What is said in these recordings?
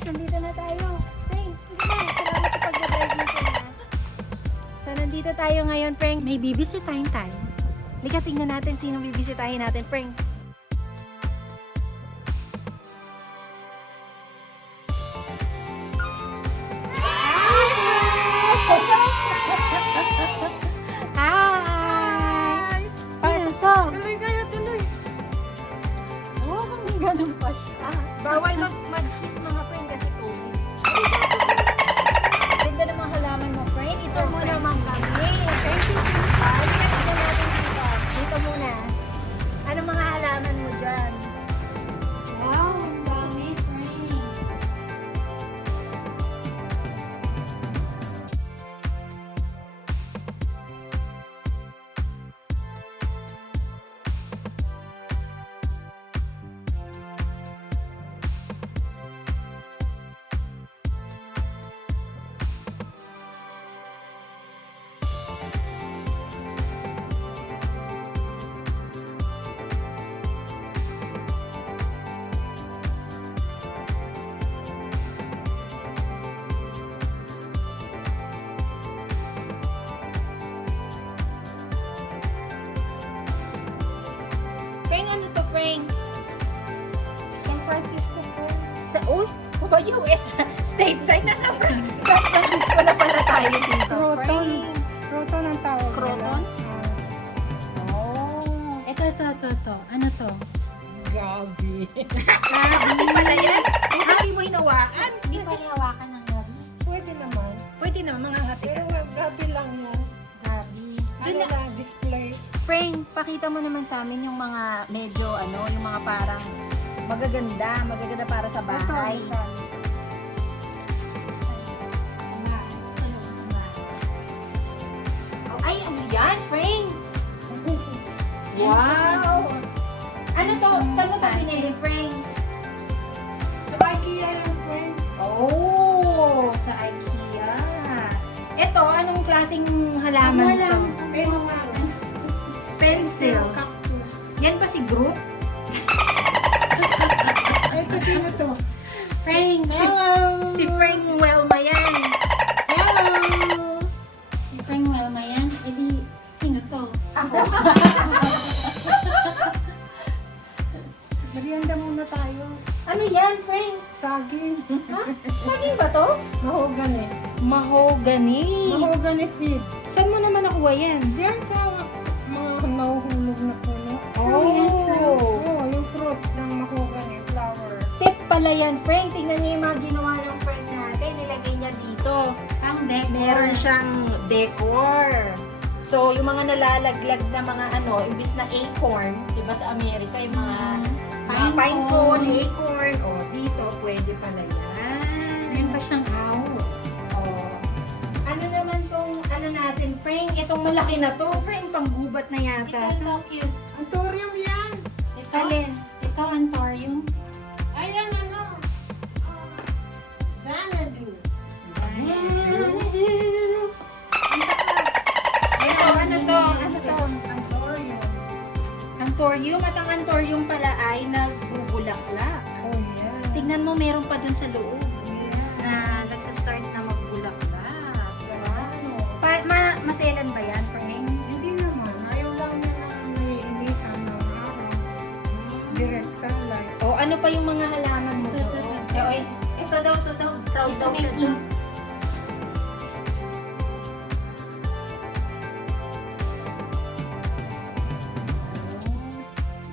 guys, nandito na tayo. Frank, hindi na. Salamat sa pag-drive nito na. So, nandito tayo ngayon, Frank. May bibisitahin tayo. Lika, tingnan natin sino bibisitahin natin, Frank. Hi! Sino to? Tuloy kayo, tuloy. Oh, may ganun pa siya. Bawal mag-kiss mga friend kasi COVID. Ganda ng mga halaman mo, friend. Ito mo naman kami. Thank you, Tita. Ito natin dito. Dito muna. Anong mga halaman mo dyan? Wow, ang dami, friend. Frank, ano to, Frank? San Francisco po. Sa, uy, US stateside na San Francisco na pala tayo dito. Croton. Frank. Croton ang tawag. Croton? nila. Oh. Ito. Ano to? Gabi. Grabe pala yan. Ay, hindi mo hinawakan. Hindi pa hawakan ng gabi. Pwede naman. Pwede naman mga hati Pero ka. gabi lang yan. Gabi. Ano lang, display. Frank, pakita mo naman sa amin yung mga medyo yung mga parang magaganda para sa bahay. Ito. Oh, ay, ano yan, Frank? Wow! Ano to? Saan mo to pinili, Frank? Sa IKEA yan, friend. Oh, sa IKEA. Ito, anong klaseng halaman Wala. to? Pencil. Pencil. Cactus. Yan pa si Groot? Ay, ito sino to? Frank, Hello. si Frank Welma yan. Hello. Frank Welma yan. Eh di, sino to? Merienda muna tayo. Ano yan, Frank? Saging. Ha? Saging ba to? Mahogany. Mahogany. Mahogany seed. Saan mo naman nakuha yan? Diyan sa mga nahuhulog na puno. Oh. Yung fruit ng mahogany flower. Tip pala yan, Frank. Tingnan niyo yung mga ginawa ng friend natin. Nilagay niya dito. Pang deck. Meron siyang decor. So, yung mga nalalaglag na mga imbis na acorn, di ba sa Amerika, yung mga pine cone, acorn, dito, pwede pala yan. Meron pa siyang house. Oh. Ano naman tong, natin, Frank? Itong malaki na to, Frank, panggubat na yata. Ito, cute. Antorium yan. Ito, Alin? ito, antorium. Ayan Xanadu. Ito, ano to? Ano to? Antorium. Antorium. At ang antorium pala ay nagbubulaklak. Oh, yeah. Tignan mo, meron pa dun sa loob Yeah. na nagsastart na magbulaklak. Wow. Maselan ba yan, Frank? Hindi naman. Ayaw lang niya na may initan ng araw. Direct sunlight. O ano pa yung mga halaman mo doon? Ito daw. Proud Ito daw may siya pink. doon.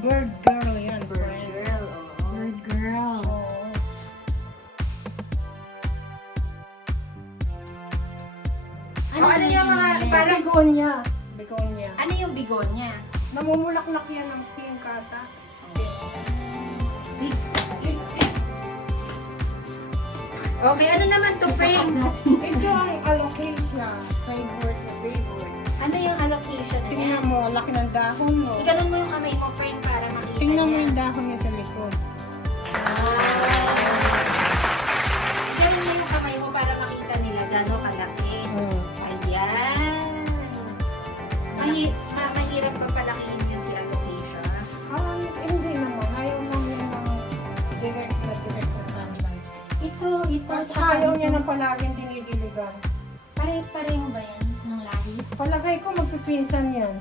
Bird girl yan. Bird girl, oo. Bird girl. Oh. Ano yung mga, yan? parang, Begonia. Begonia. ano yung bigonya? Namumulaklak yan ng pink ata. Okay, ano naman to, Frank? Ito ang alocasia. Favorite na favorite. Ano yung allocation na yan? Tingnan mo, laki ng dahon mo. Iganon mo yung kamay mo, Frank, para makita Tingnan mo niya. yung dahon niya sa likod. Iganon mo yung kamay mo para makita nila gano'ng kalaki. Oh. Ayan. Mahirap pa palakihin yun si alocasia. Hindi naman. Ayaw lang yan ng direct na sunlight. Ito, At tsaka ayaw niya ito. ng palaging dinidiligan. Pare-pareho ba yan ng lahi? Palagay ko magpipinsan yan.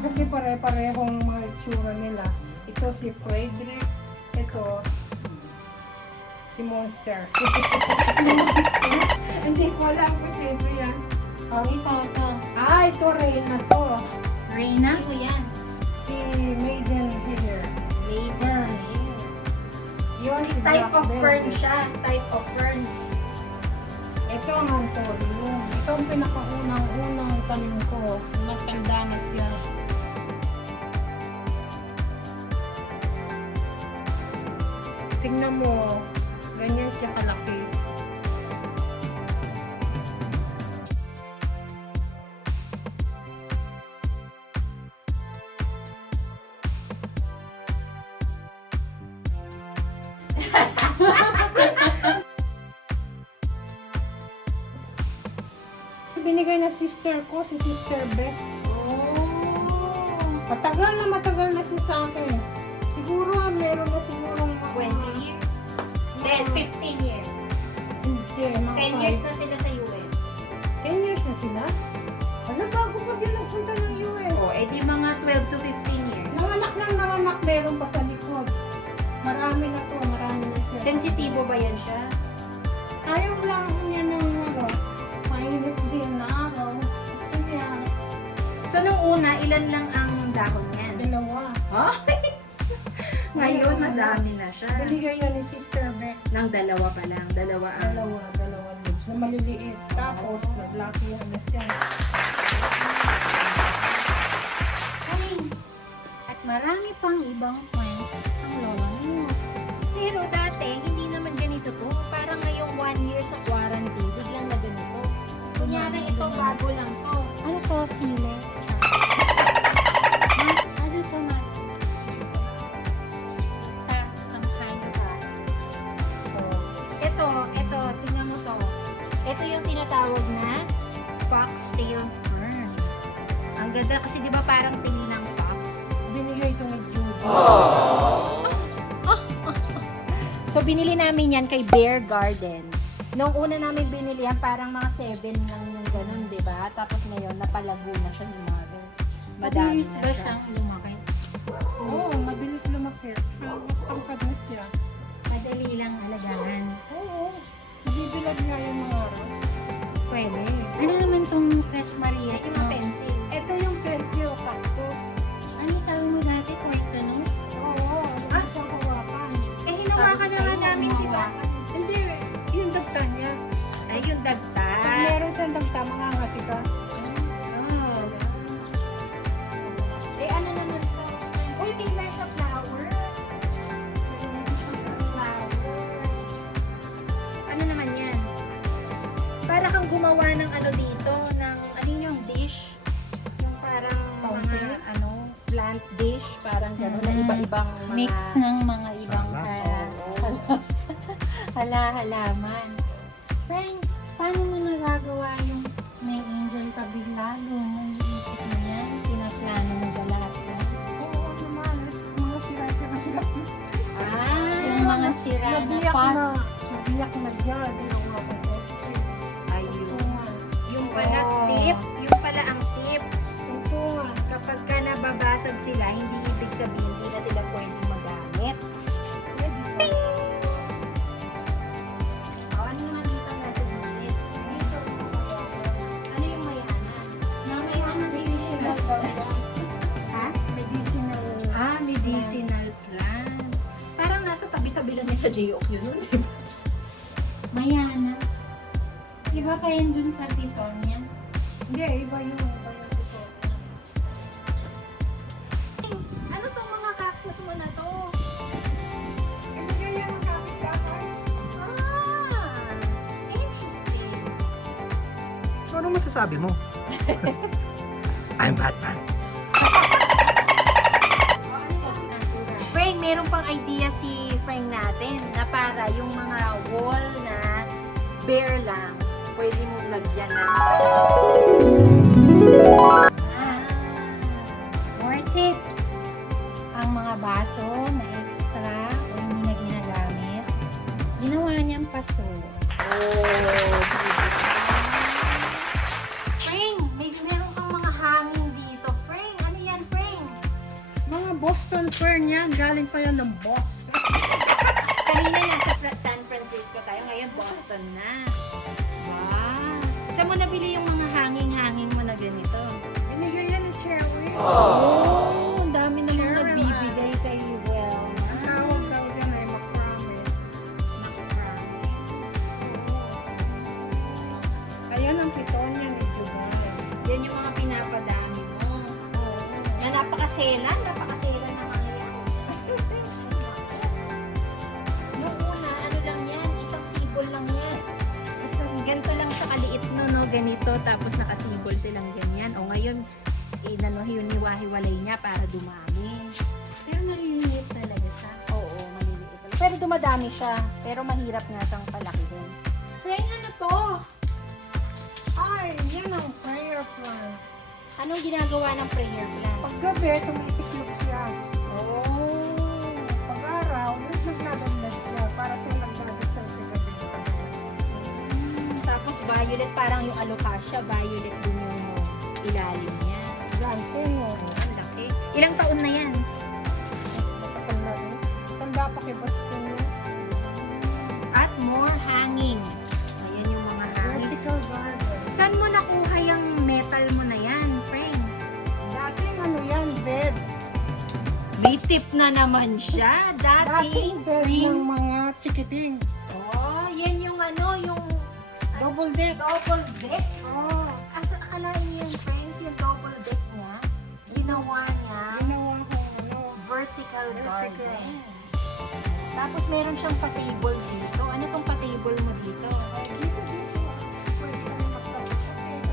Kasi pare-parehong mga itsura nila. Ito si Frederick. Ito si Monster. Hindi ko alam kung sino yan. Oh, ito. Ah, ito Reyna to. Reyna? Ano yan? Si Maiden Hair. Fern. Yun si Type of Black fern Velvet. siya. Type of fern. Ito ang Antorium. Ito ang pinakaunang tanim ko. Matanda na siya. Tingnan mo, ganyan siya kalaki. Binigay ng sister ko, si Sister Beth. Matagal na siya sa akin. Siguro, meron na siguro mga... 20 years. 10, 15 years. Hindi, mga 10 years na sila sa US. 10 years na sila? Ano, bago pa sila nagpunta ng US? O, edi mga 12 to 15 years. Nanganak, meron pa sa likod. Marami na siya. Sensitibo ba yan siya? Ayaw lang niya ng mainit din na araw. Kaya, So, nung una, ilan lang ang dahon niyan? dalawa. Ngayon, madami na siya. Binigay yan ni Sister Beck. Nang dalawa pa lang. Dalawa ang... Dalawa leaves na maliliit. Tapos, naglakihan na siya. At marami pang ibang plants ang lola mo. Pero dati, hindi naman ganito to. Parang ngayong 1 year sa quarantine, biglang na ganito. Kunyari, ito bago lang to. Ano to, sile? Ano ito, ma? Basta, some kind of Ito, tingnan mo to. Ito yung tinatawag na foxtail fern. Ang ganda kasi di ba parang tingin ng fox? Binigay ito ni Judy. So, binili namin yan kay Bear Garden. Nung una namin binili yan, parang mga 7 lang yung ganun, di ba? Tapos ngayon, napalago na siya ni Mother. Madami Mabilis na ba siya. siyang lumaki? Oo, mabilis lumaki. Tangkad na siya. Madali lang alagaan. Oo. Nabibilag nga yung mga araw. Pwede. Ano naman tong Tres Marias Kasi mo? pencil. Ito yung pencil cactus. Ano yung sabi mo dati? Poisonous? Oo, Ah? yung isang hawakan. Eh, hinawakan na nga namin, di ba? Hindi, yung dagta niya. Ay, yung dagta. Pag meron siyang dagta, mangangati ka. Oh. Eh, ano naman to? Uy, may like a flower. Ano naman yan? Para kang gumawa ng ano dito, ng ano yung dish? Yung parang Fountain? mga ano, plant dish, parang gano'n na iba-ibang mga... Mix ng mga ibang Oo. halaman. Frank, paano mo nagagawa yung may angel ka biglago? Naiisip mo yan? Pinaplano mo ba lahat yan? Oo, naman. Mga sira-sira lang. Yung mga sira na Nabiyak na. pots. Nabiyak na dyan. Hindi ako makaposte. Ayun. Yung pala Oh. tip, yung pala ang tip. Tungtungan. Kapag ka nababasag sila, hindi ibig sabihin hindi na sila pwedeng magamit. O, ano naman dito nasa gilid? Ano yung mayanan? Mamayaan Medicinal daw yan. Ha? Medicinal. Ah, medicinal plant. Parang nasa tabi-tabi lang yan sa JOQ nun, di ba? Mayana. Iba pa yan dun sa titon niya? Hindi, iba yun. Iba yun ito. Ano tong mga cactus mo na to? Binigay yan ng kapit-bahay. Ah, interesting. So, ano masasabi mo? I'm Batman. Frank, meron pang idea si Frank natin na para yung mga wall na bare lang, pwede mo lagyan ng... Ah, more tips. Ang mga baso na extra o hindi na ginagamit, paso. Oh, Frank, meron kang mga hangin dito. Frank, ano yan, Frank? Mga Boston fern yan. Galing pa yan ng Boston. Kanina nasa San Francisco tayo, ngayon Boston na. Wow. Saan mo nabili yung mga hanging-hanging mo na ganito? Binigay yan ni Cherry. Oh, ang dami naman Sure nabibigay kay Well. Ang tawag daw dyan ay macrame. Ayan ang piton niya ni July. Yan yung mga pinapadami mo. Na napakaselan na mga yan. Noong una, ano lang yan, isang sibol lang yan. Ganito lang siya kaliit no, ganito, tapos nakasibol silang ganyan. O ngayon, hiniwa-hiwalay niya para dumami. Pero maliliit talaga siya. Oo, maliliit. Pero dumadami siya, pero mahirap nga siyang palakihin. Frank, ano to? Ay, yan ang prayer plant. Anong ginagawa ng prayer plant? Paggabi, tumitiklop siya. Oh. Pag-araw, naglalandag siya para siya nagdadasal sa gabi. Tapos violet, parang yung alocasia, violet din yung ilalim niya. Gante mo. Ang laki. Ilang taon na yan? Matagal na rin. Tanda pa kay Bastian niya. At more hanging. Ayan yung mga hanging. Vertical garden. Saan mo nakuha yung metal mo na yan, Frank? Dating ano yan, bed. Bitip na naman siya. Dating bed ng mga chikiting. Oh, yan yung ano, yung Double deck. double deck. Oh, Akalain niyo yung friends, yung double deck niya, ginawa niya ginawa ko ano. vertical Vertical. garden. Tapos meron siyang pa-table dito. Ano tong pa-table mo dito? Dito. Pwede ka na magtapos sa pesa.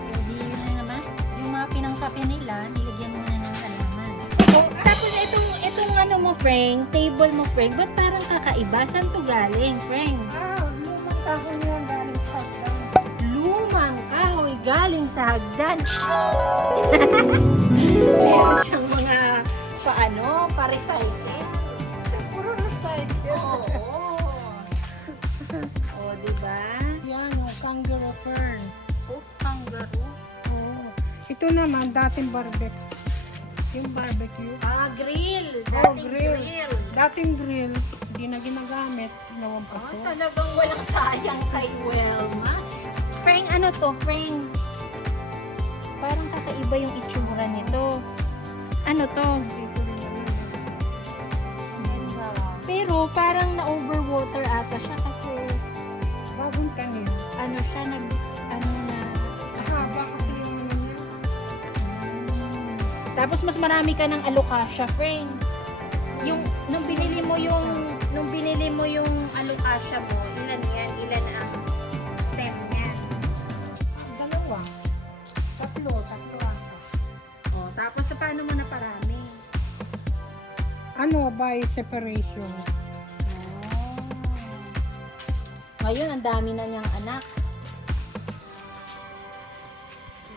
Hindi yun na naman. Yung mga pinangkape nila, nilagyan mo na ng halaman. Tapos itong ano mo, Frank, table mo, Frank, ba't parang kakaiba? Saan to galing, Frank? Lumang kahoy niya galing sa hagdan. Lumang kahoy galing sa hagdan. Meron siyang mga pa-recycle. Puro recycle. Oo. Oh, diba? Yan, yung kangaroo fern. Oh, kangaroo. Oo. Ito naman, dating barbecue. Yung barbecue. Ah, grill. Dating grill. grill. Dating grill, hindi na ginagamit. Ginawang Ah, paso. talagang walang sayang kay Welma. Frank, ano to, Frank? Parang kakaiba yung itsura nito. Ano to? Hindi ko rin alam. Ganda. Pero parang na-overwater ata siya kasi Bagong tanim. ano siya, na... Haba kasi yung ano niya. Tapos mas marami ka ng alocasia, Frank. Yung, nung binili mo yung alocasia mo, ilan yan? Ilan ang stem niya? Dalawa. Tatlo ata. Oh, tapos paano mo na parami? Ano, by separation. Oh. Ngayon, ang dami na niyang anak.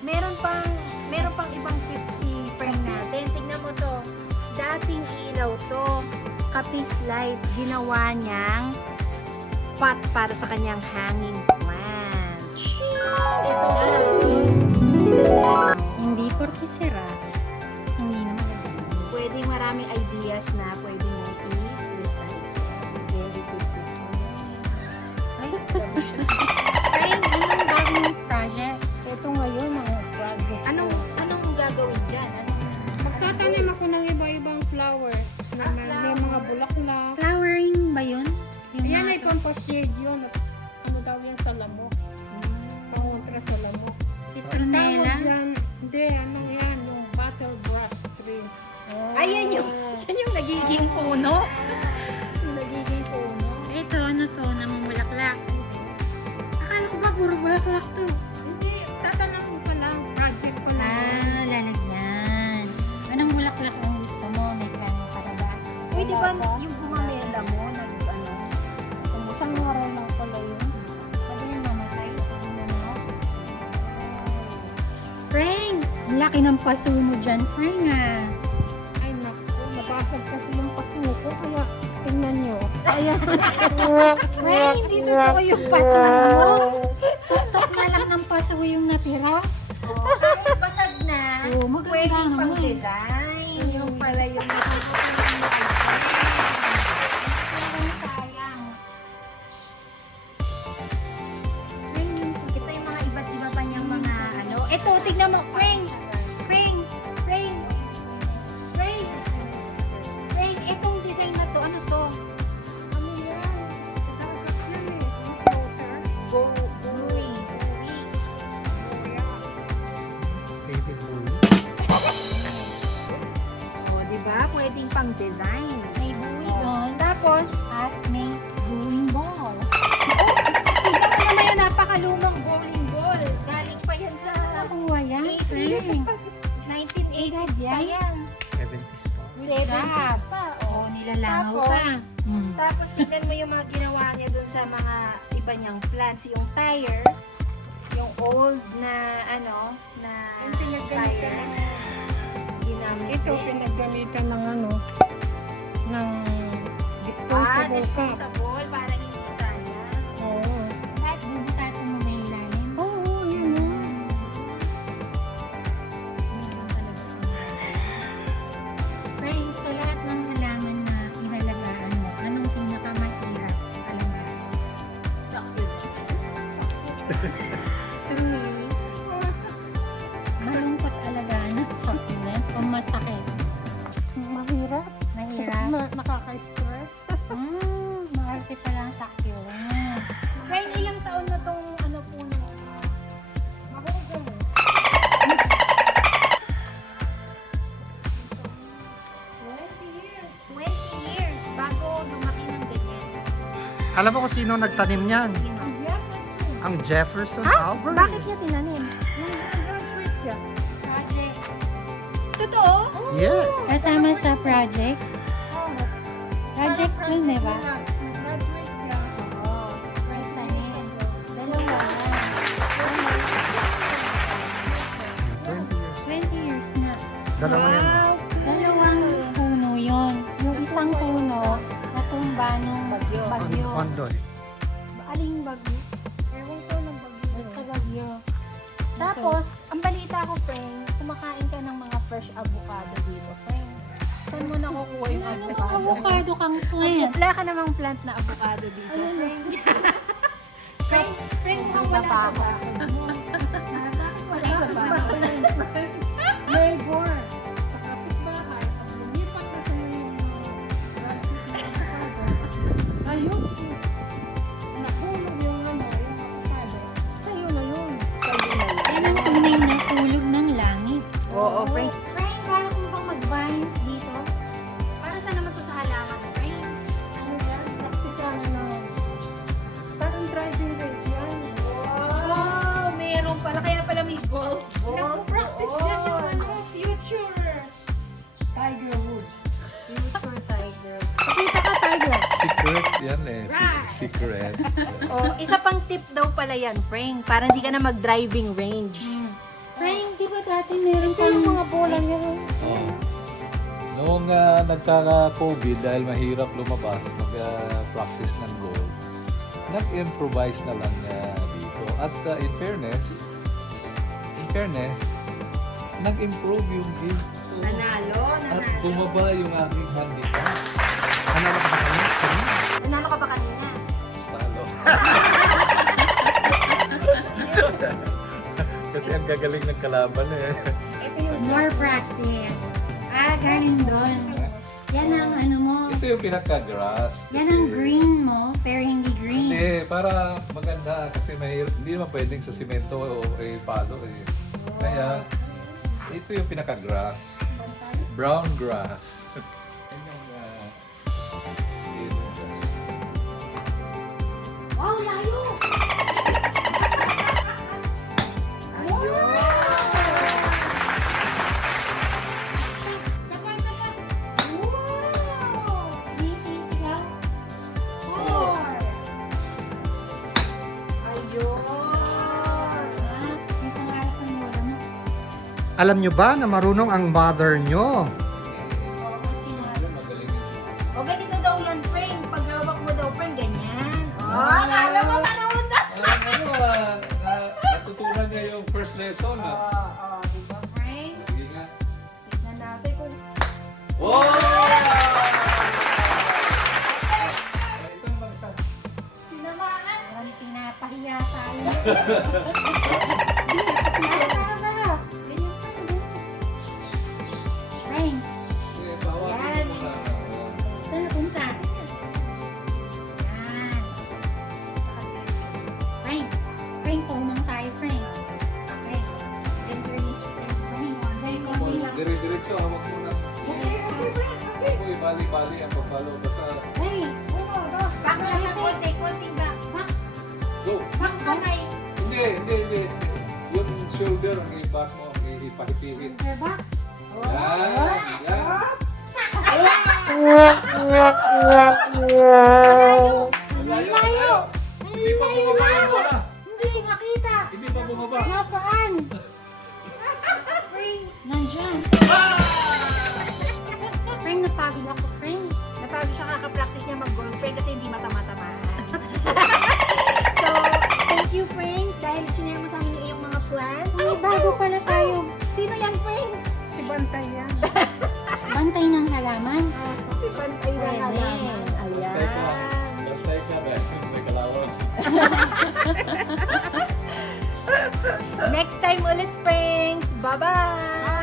Meron pang ibang tip si Frank natin. Tignan mo to. Dating ilaw to. Kapis light. Ginawa niyang pot para sa kanyang hanging plant. Ito na. Hindi porke sira, hindi naman gagawin. Pwede maraming ideas na pwede mo i-recycle. Very good si Ay, Frank, anong bagong project? Ito ngayon ang project. anong gagawin dyan? Magtatanim ako ng iba-ibang flower. Na may mga bulaklak. Flowering ba yun? Yung Yan mga- ay pampashade yun. At ano daw yan sa lamok. Pangontra sa lamok. Citronella? Tawag dyan, hindi, ano yan, yung battle brush tree. Ayan yung nagiging puno. Yung nagiging puno. Ito, ano to, namumulaklak. Akala ko ba puro bulaklak to? Hindi, tatanong ko pa lang, project ko lang. Ah, lalagyan. Anong bulaklak ang gusto mo? May plano ka na ba? Uy, di ba yung gumamela mo, isang oras lang pala yun. Pwede yung mamatay sa mouse. Frank! Ang laki ng paso mo dyan, Frank ah. Ay naku, nabasag kasi yung paso ko, kaya tingnan nyo. Ayan. Frank, hindi totoo yung paso mo. Tutok na lang ng paso yung natira. Oh, kahit basag na, Oo, maganda pwedeng pang naman. design. Yung pala yung sayang. Ito yung mga iba't iba pa niyang mga ano. Ito, tignan mo, Frank. Frank, Frank, Frank. Frank, itong design na to, ano to? Ano yan? Dagat yan eh. Yung floater. Buoy. David Bowie. O, di ba? Pwedeng pang design. May buwi doon. Tapos, at may buwing ball. Tignan mo naman yung napakalumang bowling ball. Galing pa yan sa Nakuha yan, 80s. Frank. 1980s pa yan. 70s pa. 70s pa. Oo, nilalangaw Tapos, ka. Tapos tignan mo yung mga ginawa niya dun sa mga iba niyang plants. Yung tire, yung old na ano, na Yung pinagamitan tire. ng... Ginamit Ito, din. pinagamitan ng ano, ng disposable cup. Disposable para hindi sayang. Oo. At bubutasan mo ba yung ilalim? Oo, yun o. Meron talaga. Frank, sa lahat ng halaman na ihalagaan mo, anong pinakamahirap alagaan? Succulents. Truly, malungkot alagaan ng succulent o masakit? Mahirap. Mahirap? Nakaka-stress. Maarte pala ang succulent. Kaya ilang taon na tong ano po na Mahugang. 20 years bago lumaki ng ganyan. Alam mo kung sino nagtanim niyan? Sino? Ang Jefferson Alvarez. Bakit niya tinanim? Nag-graduate siya. Project. Totoo? Yes. Kasama sa project? Oo. Project Para yun, di ba? nila. Nag-graduate siya. Oo. First time. Dalawa. 20 years. 20 years na. Dalawa yan. Dalawang puno yun. Yung isang puno, natumba nung Bagyo. bagyo. Ondoy. Aling bagyo? Ewan ko ng bagyo. Basta bagyo. Tapos, ang balita ko, Frank, kumakain ka ng mga fresh avocado dito, Frank. Saan mo nakukuha yung Ano avocado? avocado kang plant? Wala ka namang plant na avocado dito, Frank. Frank, mukhang wala sa bahay mo. Bakit wala sa bahay? Neighbor. Sa kapitbahay. Pag lumipat na sa yung branches ng avocado, sa'yo. Nahulog yung ano, yung avocado. Sa'yo na yun. Yan ang tunay na hulog ng langit. Oo, Frank. Frank, balak mo bang mag-vines dito? Para saan naman to sa halaman, Frank? Ano yan? Practice yan na. Parang driving race yan. Wow, meron pala. Kaya pala may golf balls. Practice yan yung ano, future. Tiger Woods. Future tiger. Pakita ka, Tiger. Secret yan eh. Right. Secret. Oh, isa pang tip daw pala yan, Frank. Para hindi ka na mag-driving range. Frank, di ba dati meron Ito yung kang mga bola niya. Oh. Noong nagkaka-COVID dahil mahirap lumabas, mag-practice ng golf, nag-improvise na lang dito. At in fairness, nag-improve yung game ko. Nanalo, At bumaba yung aking handicap. Ano ba kanina? Nanalo ka pa kanina. Talo. Kasi ang gagaling ng kalaban eh. Ito yung more practice. Galing doon. Yan ang ano mo. Ito yung pinaka-grass. Yan ang green mo, pero hindi green. Hindi, para maganda kasi mahirap. Hindi naman pwedeng sa simento o palo eh. Kaya, ito yung pinaka-grass. Brown grass. Yan yung, Wow, layo! Sisigaw. Ayun. May pangarap ang lola mo. Alam nyo ba na marunong ang mother nyo? Oo, sinabi. magaling yun. O ganito daw yan, Frank. Pag hawak akala mo marunong. Natutunan niya yung first lesson. Diba, Frank? Sige nga. Tignan natin kung... Wow! Ito naman isa. Tinamaan. Parang pinapahiya tayo. Tama. Ganyan pa, ganyan. Frank, Eh, tawagin mo na. saan napunta? Yan. Frank, paumang tayo, Frank. Okay. Enter his friend. Frank, konti lang. Dire-diretso, hawak mo na. Okay, Frank. Okay. Uy, bali-bali ang pagpalo. Basta, Hey, Back lang ng konti back. go! Back kamay. Hindi. Yung shoulder ang iba mo, ipahipihit. we're back. Yan. Layo. Hindi pa bumaba yung bola. Hindi makita. Hindi pa bumaba. Nasaan? Nandyan. Frank, napagod ako, Frank. Napagod siya kaka-practice niya mag-golf Frank kasi hindi mata-matamaan. So, thank you Frank dahil sinare mo sa amin yung iyong mga plans. Ay, bago pala tayo. Sino yan Frank? Si Bantay yan. Bantay ng halaman. Si Bantay na Pwede. halaman. Ayan. Bantay ka ba? May kalawang. Next time ulit, friends. Bye-bye!